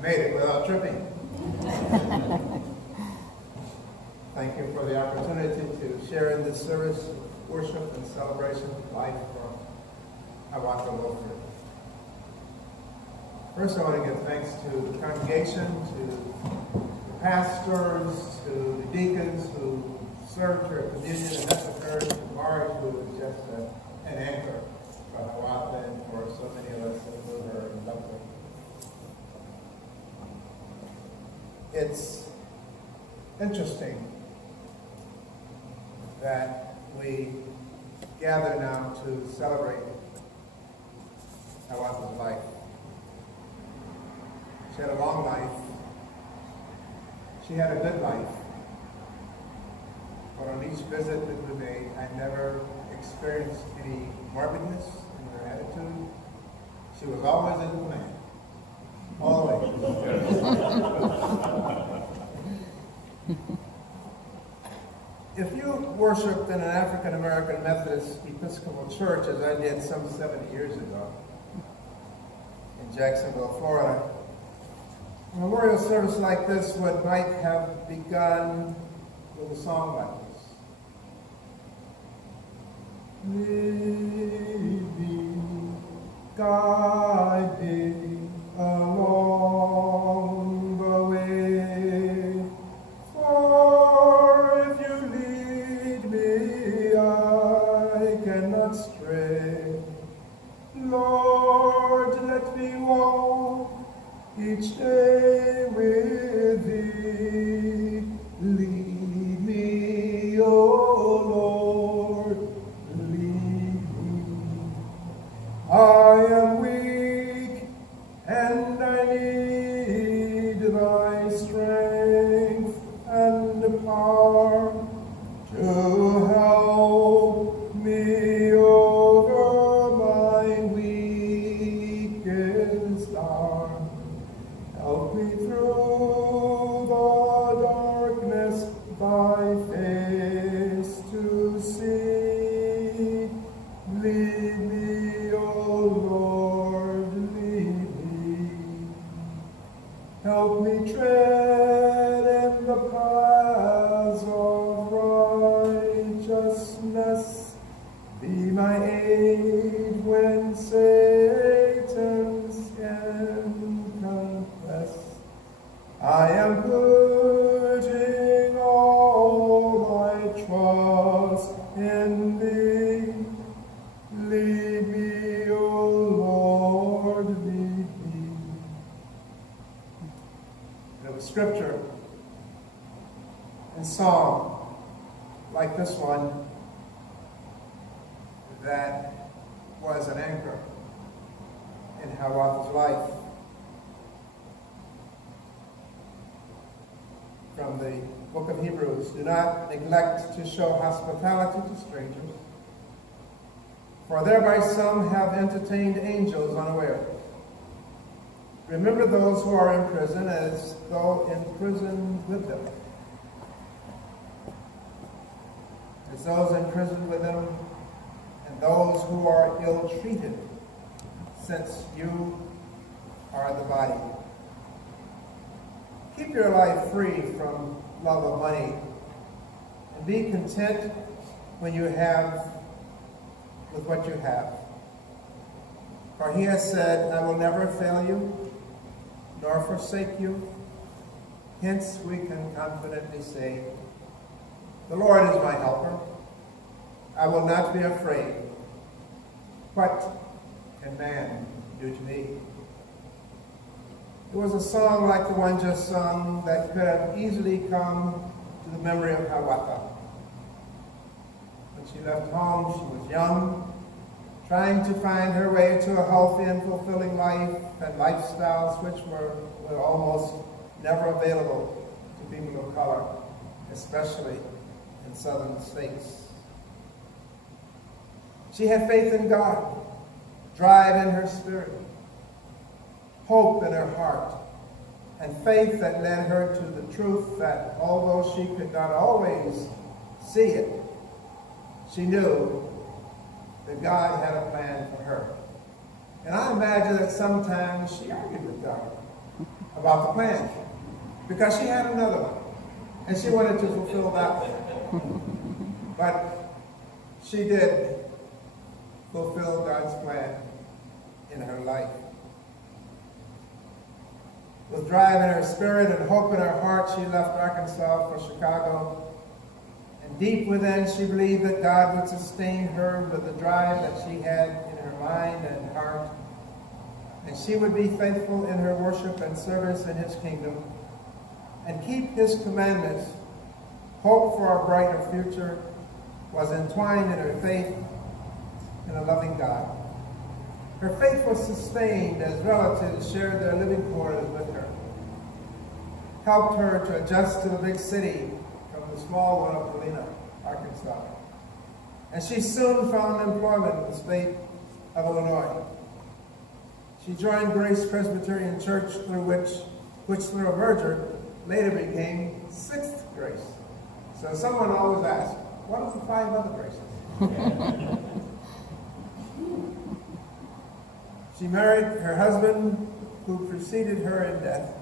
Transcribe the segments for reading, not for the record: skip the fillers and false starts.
made it without tripping. Thank you for the opportunity to share in this service of worship and celebration of life for Hiawatha Memorial. First, I want to give thanks to the congregation, to the pastors, to the deacons who served her at communion and Epiphany, to Marge, who was just an anchor for Hiawatha and for so many of us that knew her and loved her. It's interesting that we gather now to celebrate Hiawatha's life. She had a long life. She had a good life. But on each visit that we made, I never experienced any morbidness in her attitude. She was always in command. Always. If you worshiped in an African American Methodist Episcopal church, as I did some 70 years ago in Jacksonville, Florida, a memorial service like this might have begun with a song like this. Lead me, guide me along the way, for if you lead me, I cannot stray. Lord, let me walk each day with thee. Lead me, O Lord, lead me. I am weak, and I need thy strength and power to help me over my weakest hour. Help me through the darkness, thy face to see. Lead me, O Lord, lead me. Help me tread in the paths of righteousness. Be my aid when Satan's can confess. I am putting all my trust in thee. Lead me, O Lord, lead me. There was scripture and song like this one that was an anchor in Hiawatha's life. From the book of Hebrews, do not neglect to show hospitality to strangers, for thereby some have entertained angels unawares. Remember those who are in prison as though in prison with them. As those in prison with them, and those who are ill-treated, since you are the body. Keep your life free from love of money, and be content when you have with what you have. For he has said, I will never fail you, nor forsake you. Hence we can confidently say, the Lord is my helper. I will not be afraid. What can man do to me? It was a song like the one just sung that could have easily come to the memory of Hiawatha. When she left home, she was young, trying to find her way to a healthy and fulfilling life and lifestyles which were almost never available to people of color, especially in southern states. She had faith in God, drive in her spirit, hope in her heart, and faith that led her to the truth that although she could not always see it, she knew that God had a plan for her. And I imagine that sometimes she argued with God about the plan, because she had another one, and she wanted to fulfill that one. But she did fulfill God's plan in her life. With drive in her spirit and hope in her heart, she left Arkansas for Chicago. And deep within, she believed that God would sustain her with the drive that she had in her mind and heart. And she would be faithful in her worship and service in his kingdom and keep his commandments. Hope for a brighter future was entwined in her faith in a loving God. Her faith was sustained as relatives shared their living quarters with her, helped her to adjust to the big city from the small one of Galena, Arkansas. And she soon found employment in the state of Illinois. She joined Grace Presbyterian Church, which through a merger later became Sixth Grace. So someone always asks, what are the 5 other graces? She married her husband, who preceded her in death.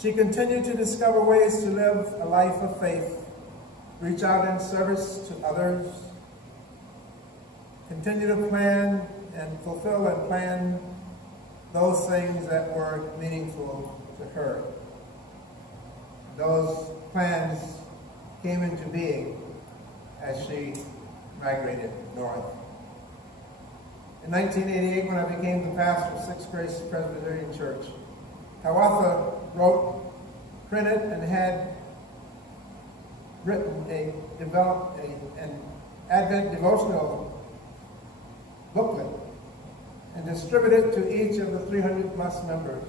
She continued to discover ways to live a life of faith, reach out in service to others, continue to plan and fulfill and plan those things that were meaningful to her. Those plans came into being as she migrated north. In 1988, when I became the pastor of Sixth Grace Presbyterian Church, Hiawatha printed and had developed an Advent devotional booklet and distributed it to each of the 300 plus members.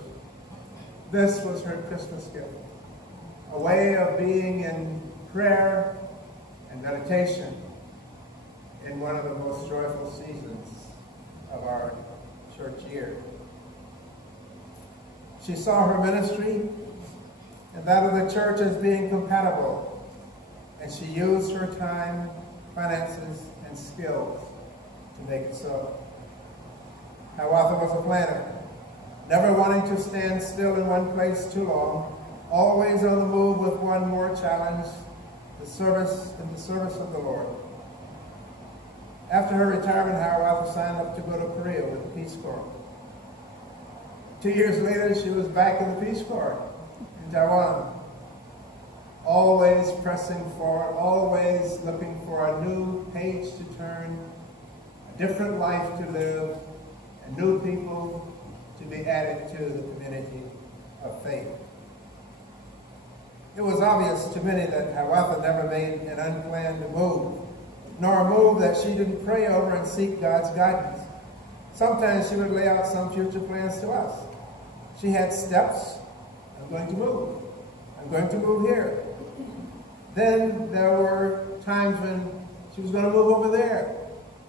This was her Christmas gift, a way of being in prayer and meditation in one of the most joyful seasons of our church year. She saw her ministry and that of the church as being compatible, and she used her time, finances, and skills to make it so. Hiawatha was a planner, never wanting to stand still in one place too long, always on the move with one more challenge, the service of the Lord. After her retirement, Hiawatha signed up to go to Korea with the Peace Corps. 2 years later, she was back in the Peace Corps in Taiwan, always pressing forward, always looking for a new page to turn, a different life to live, and new people to be added to the community of faith. It was obvious to many that Hiawatha never made an unplanned move, nor a move that she didn't pray over and seek God's guidance. Sometimes she would lay out some future plans to us. She had steps. I'm going to move. I'm going to move here. Then there were times when she was going to move over there.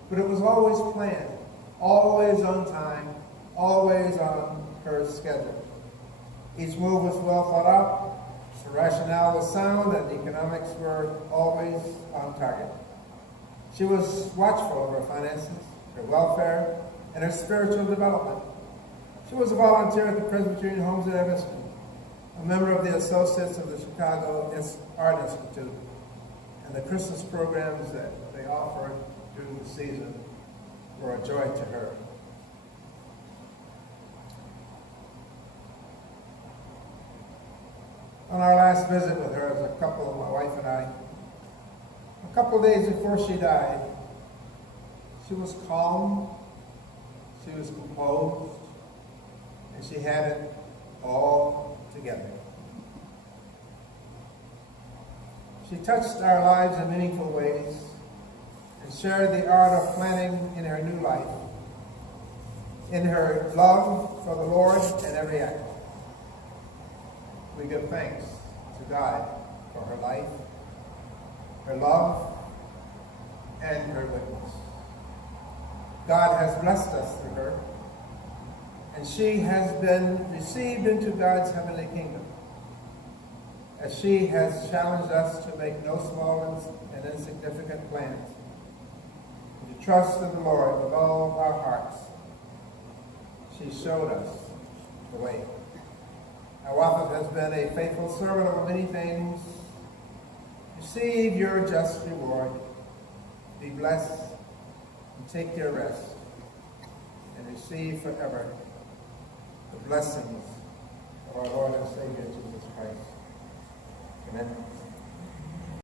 But it was always planned, always on time, always on her schedule. Each move was well thought out. The rationale was sound, and the economics were always on target. She was watchful of her finances, her welfare, and her spiritual development. She was a volunteer at the Presbyterian Homes in Evanston, a member of the Associates of the Chicago Art Institute, and the Christmas programs that they offered during the season were a joy to her. On our last visit with her as a couple, my wife and I, a couple days before she died, she was calm, she was composed, and she had it all together. She touched our lives in meaningful ways and shared the art of planning in her new life, in her love for the Lord in every act. We give thanks to God for her life, her love, and her witness. God has blessed us through her, and she has been received into God's heavenly kingdom, as she has challenged us to make no small and insignificant plans, and to trust in the Lord with all our hearts. She showed us the way. Hiawatha has been a faithful servant of many things. Receive your just reward. Be blessed and take your rest, and receive forever the blessings of our Lord and Savior Jesus Christ. Amen.